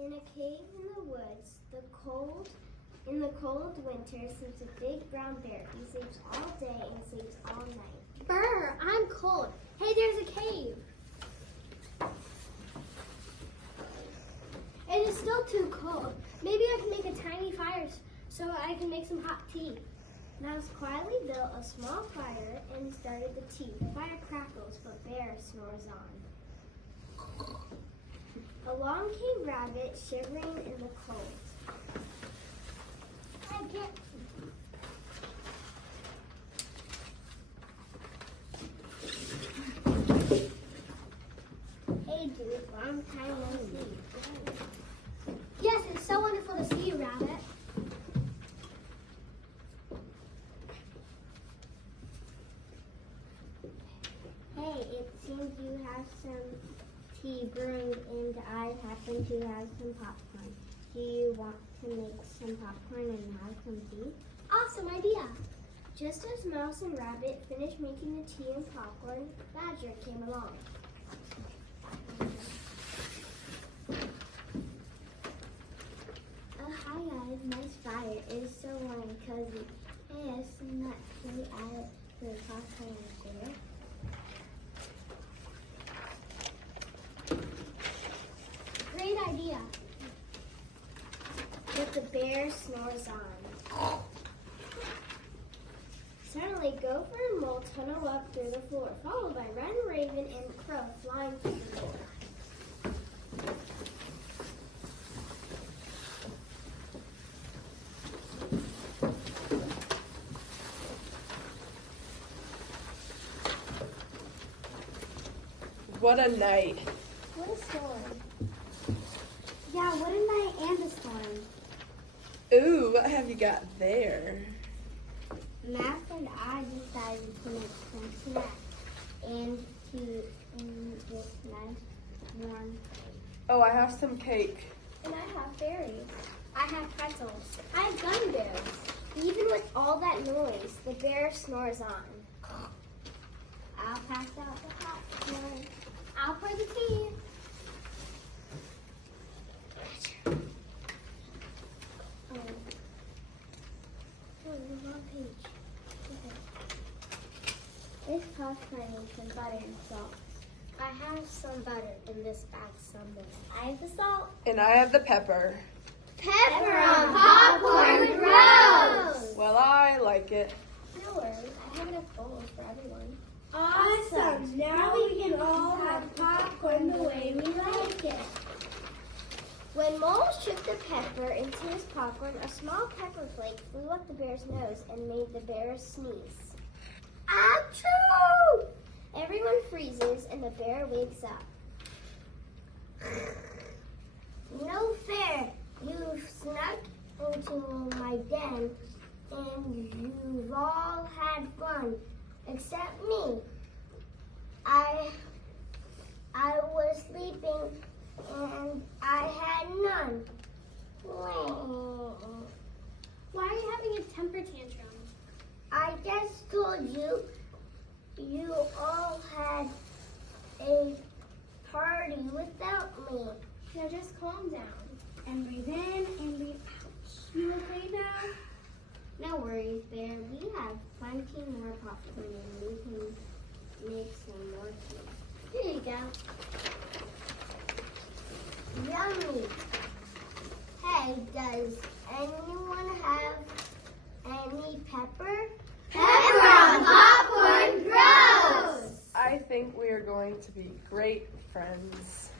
In a cave in the woods, in the cold winter, sleeps a big brown bear. He sleeps all day and sleeps all night. Brr, I'm cold. Hey, there's a cave. It is still too cold. Maybe I can make a tiny fire so I can make some hot tea. Mouse quietly built a small fire and started the tea. The fire crackles, but Bear snores on. Along came Rabbit, shivering in the cold. I can't. Hey, dude, long time no see. Yes, it's so wonderful to see you, Rabbit. Hey, it seems you have some tea brewing and I happen to have some popcorn. Do you want to make some popcorn and have some tea? Awesome idea. Just as Mouse and Rabbit finished making the tea and popcorn, Badger came along. Oh, hi guys, nice fire. It is so warm and cozy. Hey, I have some nuts. Can we add it to the popcorn and share? Great idea. But the bear snores on. Suddenly, Gopher and Mole tunnel up through the floor, followed by Wren, Raven, and Crow flying through the door. What a night. What a storm. Yeah, what a night and a storm. Ooh, what have you got there? Mac and I decided to make some snacks and to eat this nice warm cake. Oh, I have some cake. And I have berries. I have pretzels. I have gummy bears. Even with all that noise, the bear snores on. I'll pass out the popcorn. I'll pour the tea. Oh, the wrong page. Okay. This popcorn needs some butter and salt. I have some butter in this bag somewhere. I have the salt. And I have the pepper. Pepper on popcorn gross! Well, I like it. No worries, I have enough bowls for everyone. Awesome! Now we can all have popcorn the way we like it. When Mole shook the pepper into his popcorn, a small pepper flake flew up the bear's nose and made the bear sneeze. Achoo! Everyone freezes and the bear wakes up. No fair! You snuck into my den and you've all had fun, except me. I was sleeping and I had none. Why are you having a temper tantrum? I just told you you all had a party without me. Now just calm down and breathe in and breathe out. You okay now? No worries, Bear. We have plenty more popcorn and we can make some more tea. Here you go. Yummy. Hey, does anyone have any pepper? Pepper on popcorn gross! I think we are going to be great friends.